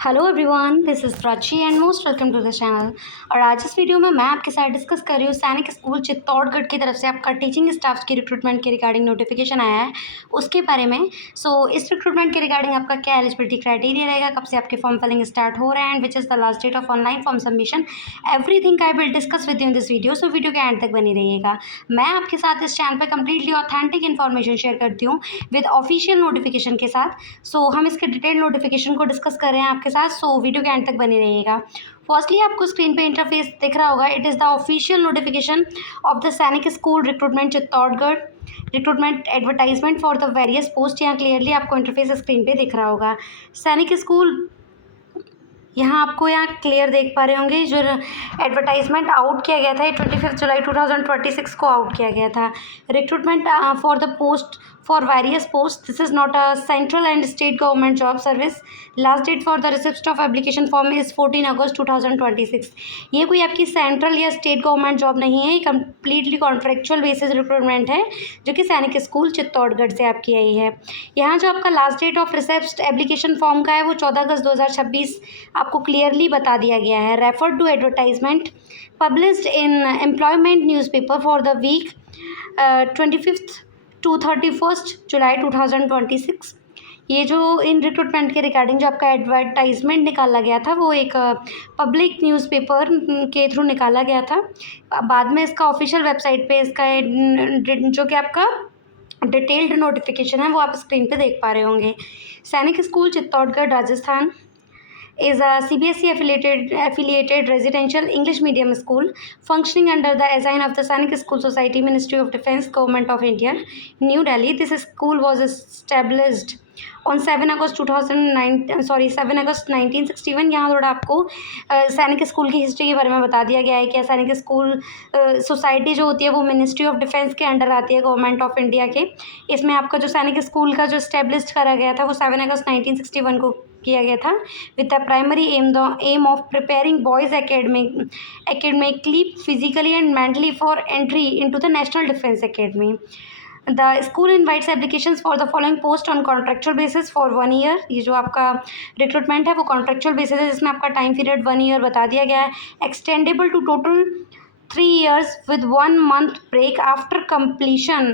Hello everyone, this is Prachi and most welcome to the channel. और आज इस video में मैं आपके साथ डिस्कस कर रही हूँ सैनिक स्कूल चित्तौड़गढ़ की तरफ से आपका टीचिंग स्टाफ की रिक्रूटमेंट के रिगार्डिंग नोटिफिकेशन आया है उसके बारे में। इस रिक्रूटमेंट के रिगार्डिंग आपका क्या एलिजिबिलिटी क्राइटेरिया रहेगा, कब से आपके फॉर्म फिलिंग स्टार्ट हो रहे हैं and which is the last date of online form submission, everything I will discuss with you in this video. So video के एंड तक बनी रहिएगा। मैं आपके साथ इस चैनल पर कंप्लीटली ऑथेंटिक इन्फॉर्मेशन शेयर करती हूँ विद ऑफिशियल नोटिफिकेशन के साथ। हम इसके डिटेल नोटिफिकेशन को डिस्कस कर रहे हैं आपके साथ। वीडियो के एंड तक बने रहिएगा। फर्स्टली आपको स्क्रीन पे इंटरफेस दिख रहा होगा। It is the official notification of the Sainik school recruitment Chittorgarh, recruitment advertisement for the various post. यहाँ क्लियरली आपको इंटरफेस स्क्रीन पे दिख रहा होगा। सैनिक स्कूल यहाँ आपको यहाँ क्लियर देख पा रहे होंगे। जो एडवर्टाइजमेंट आउट किया गया था ये 25 जुलाई 2026 को आउट किया गया था। Recruitment for the post for various post. This is not a central and state government job service. Last date for the receipt of application form is 14 August 2026। ये कोई आपकी सेंट्रल या स्टेट गवर्नमेंट जॉब नहीं है, ये completely contractual basis recruitment है जो कि सैनिक स्कूल चित्तौड़गढ़ से आपकी आई है। यहाँ जो आपका last date of receipt application form का है वो 14 अगस्त 2026 आपको क्लियरली बता दिया गया है। Refer to advertisement published in employment newspaper for the week 25 to 31 July 2026। ये जो इन रिक्रूटमेंट के रिगार्डिंग जो आपका एडवर्टाइजमेंट निकाला गया था वो एक पब्लिक न्यूज़पेपर के थ्रू निकाला गया था। बाद में इसका ऑफिशियल वेबसाइट पे इसका जो कि आपका डिटेल्ड नोटिफिकेशन है वो आप स्क्रीन पे देख पा रहे होंगे। सैनिक school Chittorgarh Rajasthan is a CBSE affiliated residential English medium school functioning under the assign of the Sainik School Society, Ministry of Defence, Government of India, New Delhi. This school was established on 7 अगस्त 1961। यहाँ थोड़ा आपको सैनिक school की history के बारे में बता दिया गया है कि सैनिक स्कूल सोसाइटी जो होती है वो मिनिस्ट्री ऑफ डिफेंस के अंडर आती है, गवर्नमेंट ऑफ इंडिया के। इसमें आपका जो सैनिक स्कूल का जो इस्टेब्लिश करा गया था वो 7 अगस्त 1961 को किया गया था with the primary aim of preparing boys academically, physically and mentally for entry into the national defence academy. The school invites applications for the following post on contractual basis for 1 year. ये जो आपका recruitment है वो contractual basis है जिसमें आपका time period 1 year बता दिया गया है। Extendable to total 3 years with 1 month break after completion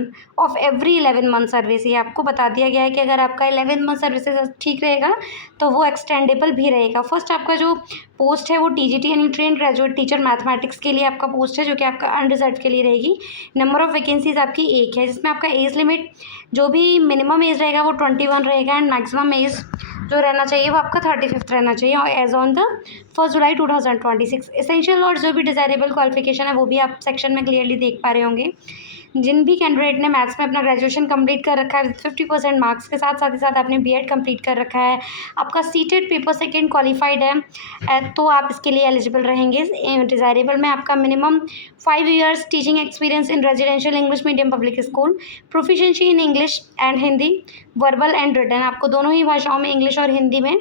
of every 11 month service. ये आपको बता दिया गया है कि अगर आपका 11 मंथ सर्विसेज ठीक रहेगा तो वो एक्सटेंडेबल भी रहेगा। फर्स्ट आपका जो पोस्ट है वो TGT यानी ट्रेन ग्रेजुएट टीचर मैथमेटिक्स के लिए आपका पोस्ट है जो कि आपका अनरिजर्व के लिए रहेगी। नंबर ऑफ़ वैकेंसीज आपकी एक है जिसमें आपका एज लिमिट जो भी मिनिमम एज रहेगा वो 21 रहेगा एंड मैक्सिमम एज जो रहना चाहिए वो आपका 35 रहना चाहिए और age on the 1 July 2026। Essential और जो भी डिज़ायरेबल क्वालिफिकेशन है वो भी आप सेक्शन में क्लियरली देख पा रहे होंगे। जिन भी कैंडिडेट ने मैथ्स में अपना ग्रेजुएशन कंप्लीट कर रखा है 50% मार्क्स के साथ ही साथ आपने बीएड कंप्लीट कर रखा है, आपका सीटेड पेपर सेकंड क्वालिफाइड है तो आप इसके लिए एलिजिबल रहेंगे। डिज़ायरेबल में आपका minimum 5 years teaching experience in residential English medium public school, proficiency in English and Hindi, verbal and written. आपको दोनों ही भाषाओं में इंग्लिश और हिंदी में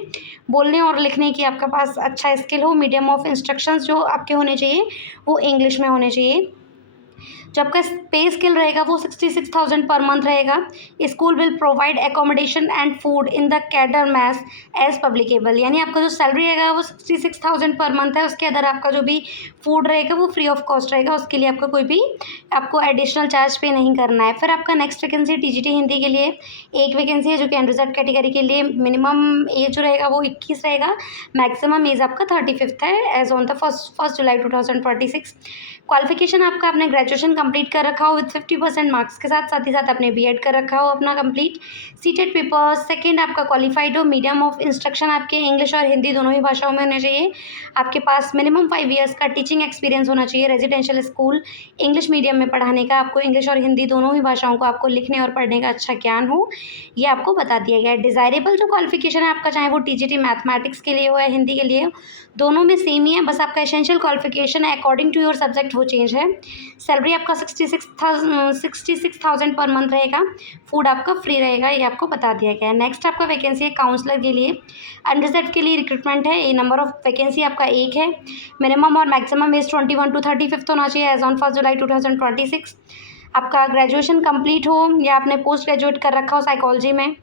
बोलने और लिखने की आपके पास अच्छा स्किल हो। मीडियम ऑफ इंस्ट्रक्शंस जो आपके होने चाहिए वो इंग्लिश में होने चाहिए। जो आपका पे स्किल रहेगा वो 66,000 पर मंथ रहेगा। School will provide accommodation and food in the cadre mess as applicable. यानी आपका जो सैलरी रहेगा वो 66,000 पर मंथ है। उसके अंदर आपका जो भी फूड रहेगा वो फ्री ऑफ कॉस्ट रहेगा, उसके लिए आपका कोई भी आपको एडिशनल चार्ज पे नहीं करना है। फिर आपका नेक्स्ट वैकेंसी TGT हिंदी के लिए एक वैकेंसी है जो कि अनरिजर्व कैटेगरी के लिए मिनिमम एज जो रहेगा वो 21 रहेगा, मैक्सिमम एज आपका 35 है age on the first July 2026। Qualification आपका आपने ग्रेजुएशन कंप्लीट कर रखा हो विद 50% मार्क्स के साथ ही साथ आपने बीएड कर रखा हो अपना कंप्लीट, सीटेड पेपर सेकंड आपका क्वालिफाइड हो, मीडियम ऑफ इंस्ट्रक्शन आपके इंग्लिश और हिंदी दोनों ही भाषाओं में होने चाहिए, आपके पास मिनिमम 5 years का टीचिंग एक्सपीरियंस होना चाहिए रेजिडेंशियल स्कूल इंग्लिश मीडियम में पढ़ाने का, आपको इंग्लिश और हिंदी दोनों ही भाषाओं को आपको लिखने और पढ़ने का अच्छा ज्ञान हो, ये आपको बता दिया गया है। डिज़ायरेबल जो क्वालिफिकेशन है आपका चाहे वो TGT मैथमेटिक्स के लिए हो या हिंदी के लिए हो, दोनों में सेम ही है, बस आपका एसेंशियल क्वालिफिकेशन है अकॉर्डिंग टू योर सब्जेक्ट वो चेंज है। सैलरी आपका 66,000 पर मंथ रहेगा, फूड आपका फ्री रहेगा, ये आपको बता दिया गया है। नेक्स्ट आपका वैकेंसी है काउंसलर के लिए, अनरिजर्व के लिए रिक्रूटमेंट है। ये नंबर ऑफ वैकेंसी आपका एक है, मिनिमम और मैक्सिमम एज 21 to 35 होना चाहिए एज ऑन 1 जुलाई 2026। आपका ग्रेजुएशन कंप्लीट हो या आपने पोस्ट ग्रेजुएट कर रखा हो साइकोलॉजी में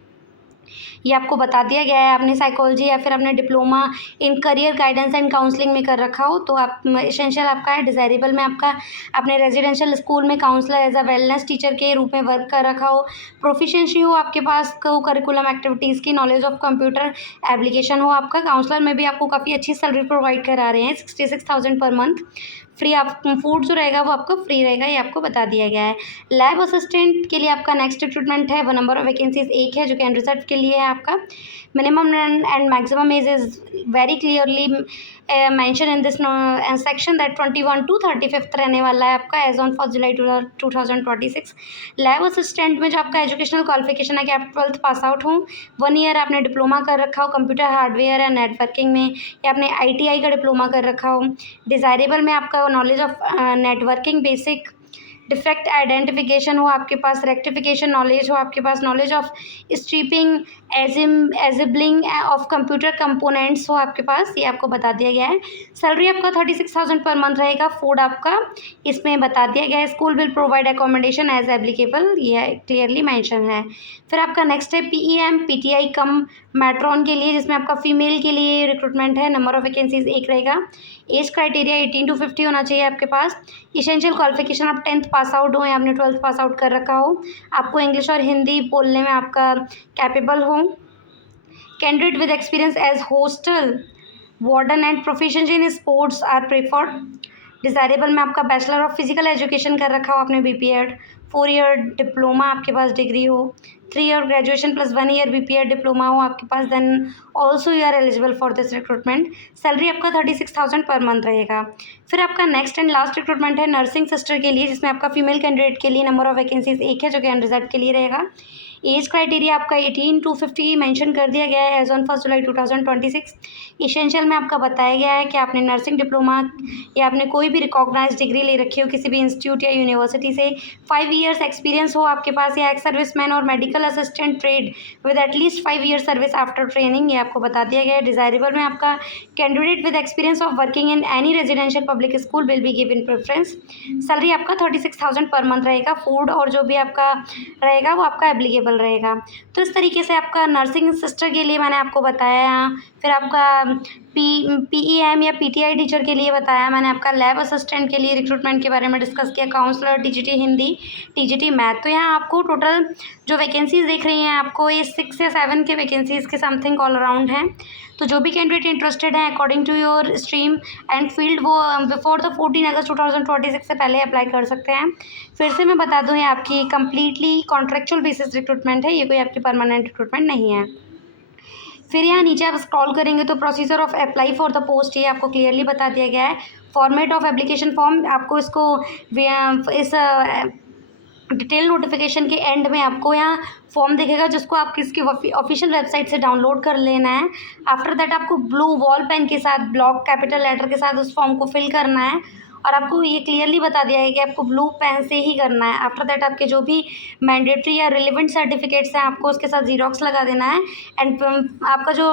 ये आपको बता दिया गया है। आपने साइकोलॉजी या फिर आपने diploma in career guidance and counselling में कर रखा हो तो आप एसेंशियल आपका है। डिज़ायरेबल में आपका आपने रेजिडेंशियल स्कूल में counsellor as a wellness teacher के रूप में वर्क कर रखा हो। प्रोफिशिएंसी हो आपके पास को करिकुलम एक्टिविटीज़ की, नॉलेज ऑफ कंप्यूटर एप्लीकेशन हो आपका। काउंसलर में भी आपको काफ़ी अच्छी सैलरी प्रोवाइड करा रहे हैं, 66,000 पर मंथ। फ्री आप फूड जो रहेगा वो आपका फ्री रहेगा, ये आपको बता दिया गया है। लैब असिस्टेंट के लिए आपका नेक्स्ट रिक्रूटमेंट है। वो नंबर ऑफ वैकेंसीज एक है जो कि अनरिजर्व के लिए है आपका। Minimum and maximum age is very clearly mention in this section that 21 to 35 रहने वाला है आपका age on 1 July 2026। Lab assistant में जो आपका एजुकेशनल क्वालिफिकेशन है कि आप 12th पास आउट हो, 1 ईयर आपने डिप्लोमा कर रखा हो कंप्यूटर हार्डवेयर या नेटवर्किंग में, या आपने ITI का डिप्लोमा कर रखा हो। डिज़ायरेबल में आपका knowledge of networking basic, defect identification हो आपके पास, रेक्टिफिकेशन नॉलेज हो आपके पास, knowledge of stripping assembling of computer components हो आपके पास, ये आपको बता दिया गया है। सैलरी आपका 36,000 पर मंथ रहेगा। फूड आपका इसमें बता दिया गया है। School will provide accommodation as applicable, ये क्लियरली मेंशन है। फिर आपका नेक्स्ट है PEM PTI कम मैट्रॉन के लिए, जिसमें आपका फीमेल के लिए रिक्रूटमेंट है। नंबर ऑफ वैकेंसीज एक रहेगा। एज क्राइटेरिया 18 to 50 होना चाहिए आपके पास। इसेंशियल क्वालिफिकेशन आप 10th पास आउट हो या आपने 12th पास आउट कर रखा हो। आपको इंग्लिश और हिंदी बोलने में आपका कैपेबल हो। Candidate with experience as hostel warden and proficiency in sports are preferred. Desirable में आपका बैचलर ऑफ फिजिकल एजुकेशन कर रखा हो आपने BPEd, 4 ईयर डिप्लोमा आपके पास डिग्री हो, 3 year graduation plus 1 year BPEd diploma हो आपके पास, then also you are eligible for this recruitment. Salary आपका 36,000 पर मंथ रहेगा। फिर आपका नेक्स्ट एंड लास्ट रिक्रूटमेंट है नर्सिंग सिस्टर के लिए, जिसमें आपका फीमेल कैंडिडेट के लिए नंबर ऑफ वैकेंसीज एक है जो कि अनरिजर्व के लिए रहेगा। एज क्राइटेरिया आपका 18 to 50 मेंशन कर दिया गया है एज ऑन 1 जुलाई 2026। इसेंशियल में आपका बताया गया है कि आपने नर्सिंग डिप्लोमा या आपने कोई भी रिकॉग्नाइज डिग्री ले रखी हो किसी भी इंस्टीट्यूट या यूनिवर्सिटी से, 5 ईयर्स एक्सपीरियंस हो आपके पास, या एक्स सर्विसमैन और medical assistant trade with at least 5 year service after training, ये आपको बता दिया गया है। डिज़ायरेबल में आपका candidate with experience of working in any residential public school will be given preference. Salary आपका 36,000 पर मंथ रहेगा। फूड और जो भी आपका रहेगा वो आपका एप्लीकेबल रहेगा। तो इस तरीके से आपका नर्सिंग सिस्टर के लिए मैंने आपको बताया। फिर आपका PEM या PTI टीचर के लिए बताया मैंने। आपका लैब असिस्टेंट के लिए रिक्रूटमेंट के बारे में डिस्कस किया। Counsellor TGT Hindi, TGT math. तो यहाँ आपको टोटल जो वैकेंसीज देख रही हैं आपको ये 6 या 7 के वैकेंसीज़ के समथिंग ऑल अराउंड हैं। तो जो भी कैंडिडेट इंटरेस्टेड हैं according to your stream and field, वो बिफोर द 14 अगस्त 2026 से पहले अप्लाई कर सकते हैं। फिर से मैं बता दूँ ये आपकी कंप्लीटली कॉन्ट्रेक्चुअल बेसिस रिक्रूटमेंट है, ये कोई आपकी परमानेंट रिक्रूटमेंट नहीं है। फिर यहाँ नीचे आप स्क्रॉल करेंगे तो procedure of apply for the post ये आपको क्लियरली बता दिया गया है। फॉर्मेट ऑफ एप्लीकेशन फॉर्म आपको इसको इस डिटेल नोटिफिकेशन के एंड में आपको यहाँ फॉर्म दिखेगा जिसको आप किसकी ऑफिशियल वेबसाइट से डाउनलोड कर लेना है। आफ्टर दैट आपको ब्लू वॉल पेन के साथ ब्लॉक कैपिटल लेटर के साथ उस फॉर्म को फिल करना है, और आपको ये क्लियरली बता दिया है कि आपको ब्लू पेन से ही करना है। आफ्टर दैट आपके जो भी मैंडेटरी या रिलेवेंट सर्टिफिकेट्स हैं आपको उसके साथ जीरोक्स लगा देना है। एंड आपका जो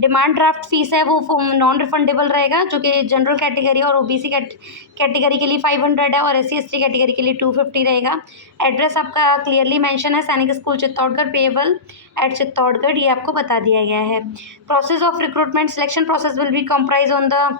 डिमांड ड्राफ्ट फीस है वो नॉन रिफंडेबल रहेगा, जो कि जनरल कैटेगरी और OBC कैटेगरी के लिए 500 है और SC/ST कैटेगरी के लिए 250 रहेगा। एड्रेस आपका क्लियरली मेंशन है, सैनिक school Chittorgarh, payable eight Chittorgarh, ये आपको बता दिया गया है। Process of recruitment selection process will be comprise on the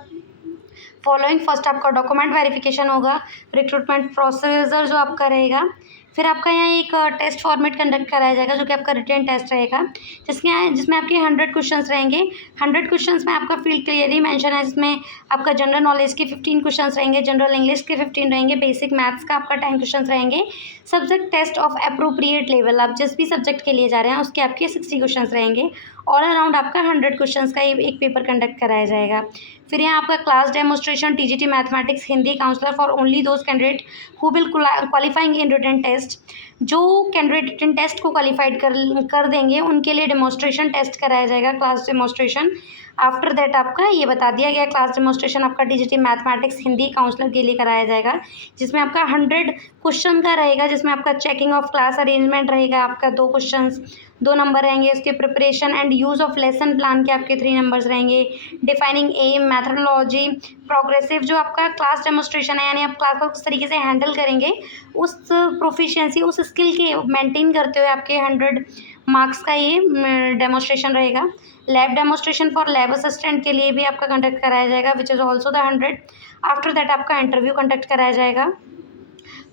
following. First आपका डॉक्यूमेंट वेरिफिकेशन होगा, रिक्रूटमेंट प्रोसीजर जो आपका रहेगा। फिर आपका यहाँ एक टेस्ट फॉर्मेट कंडक्ट कराया जाएगा जो कि आपका रिटन टेस्ट रहेगा, जिसमें आपके 100 क्वेश्चंस रहेंगे। 100 क्वेश्चंस में आपका फील्ड क्लियरली मेंशन है, जिसमें आपका जनरल नॉलेज के 15 क्वेश्चंस रहेंगे, जनरल इंग्लिश के 15 रहेंगे, बेसिक मैथ्स का आपका 10 क्वेश्चंस रहेंगे। Subject test of appropriate level, आप जिस भी सब्जेक्ट के लिए जा रहे हैं उसके आपके 60 क्वेश्चंस रहेंगे। ऑल अराउंड आपका 100 क्वेश्चंस का एक पेपर कंडक्ट कराया जाएगा। फिर यहाँ आपका class demonstration TGT mathematics Hindi counsellor for only those candidate who will qualifying in written test. जो कैंडिडेट रिटन टेस्ट को क्वालिफाइड कर देंगे उनके लिए डेमोस्ट्रेशन टेस्ट कराया जाएगा, क्लास डेमोस्ट्रेशन। आफ्टर दैट आपका ये बता दिया गया क्लास डेमोस्ट्रेशन आपका TGT मैथमेटिक्स हिंदी काउंसलर के लिए कराया जाएगा, जिसमें आपका 100 क्वेश्चन का रहेगा, जिसमें आपका चेकिंग ऑफ क्लास अरेंजमेंट रहेगा, आपका 2 क्वेश्चंस 2 नंबर रहेंगे। उसके preparation and use of lesson plan के आपके 3 नंबर्स रहेंगे। डिफाइनिंग एम, मैथडोलॉजी, प्रोग्रेसिव जो आपका क्लास डेमोस्ट्रेशन है, यानी आप क्लास को किस तरीके से हैंडल करेंगे, उस प्रोफिशिएंसी उस स्किल के मेंटेन करते हुए आपके 100 मार्क्स का ये डेमोस्ट्रेशन रहेगा। Lab demonstration for lab assistant के लिए भी आपका कंडक्ट कराया जाएगा, which is also the 100। After that आपका इंटरव्यू कंडक्ट कराया जाएगा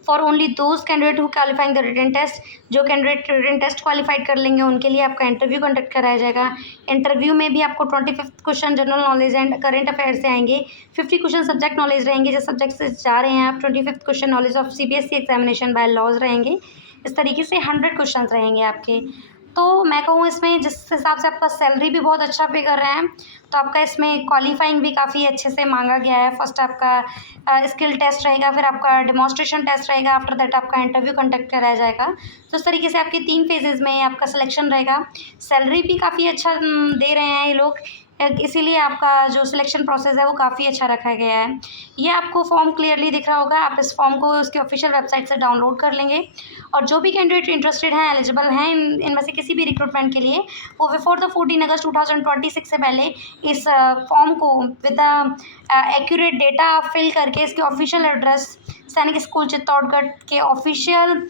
for only those candidate who qualifying the written test. जो कैंडिडेट रिटन टेस्ट क्वालिफाइड कर लेंगे उनके लिए आपका इंटरव्यू कंडक्ट कराया जाएगा। इंटरव्यू में भी आपको 25 question general knowledge and current affair से आएंगे, 50 क्वेश्चन सब्जेक्ट नॉलेज रहेंगे, जिस सब्जेक्ट से जा रहे हैं आप। 25 question knowledge of CBSE examination by laws रहेंगे। इस तरीके से 100 क्वेश्चन रहेंगे आपके। तो मैं कहूँ इसमें जिस हिसाब से आपका सैलरी भी बहुत अच्छा पे कर रहे हैं, तो आपका इसमें क्वालिफाइंग भी काफ़ी अच्छे से मांगा गया है। फर्स्ट आपका स्किल टेस्ट रहेगा, फिर आपका डेमोस्ट्रेशन टेस्ट रहेगा, आफ्टर दैट आपका इंटरव्यू कंडक्ट कराया जाएगा। तो इस तरीके से आपके 3 फेजेज़ में आपका सिलेक्शन रहेगा। सैलरी भी काफ़ी अच्छा दे रहे हैं ये लोग, इसीलिए आपका जो सिलेक्शन प्रोसेस है वो काफ़ी अच्छा रखा गया है। ये आपको फॉर्म क्लियरली दिख रहा होगा, आप इस फॉर्म को उसकी ऑफिशियल वेबसाइट से डाउनलोड कर लेंगे। और जो भी कैंडिडेट इंटरेस्टेड हैं, एलिजिबल हैं इनमें से किसी भी रिक्रूटमेंट के लिए, वो बिफोर द 14 अगस्त 2026 से पहले इस फॉर्म को विद एक्यूरेट डेटा फिल करके इसके ऑफिशियल एड्रेस सैनिक स्कूल चित्तौड़गढ़ के ऑफिशियल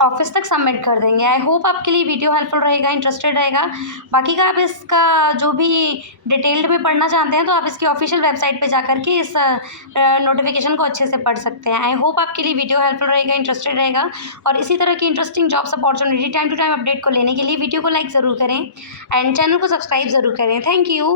ऑफिस तक सबमिट कर देंगे। आई होप आपके लिए वीडियो हेल्पफुल रहेगा, इंटरेस्टेड रहेगा। बाकी का आप इसका जो भी डिटेल्ड में पढ़ना चाहते हैं तो आप इसकी ऑफिशियल वेबसाइट पे जा कर के इस नोटिफिकेशन को अच्छे से पढ़ सकते हैं। आई होप आपके लिए वीडियो हेल्पफुल रहेगा, इंटरेस्टेड रहेगा। और इसी तरह की interesting jobs opportunity time to time update को लेने के लिए वीडियो को लाइक ज़रूर करें एंड चैनल को सब्सक्राइब ज़रूर करें। Thank you.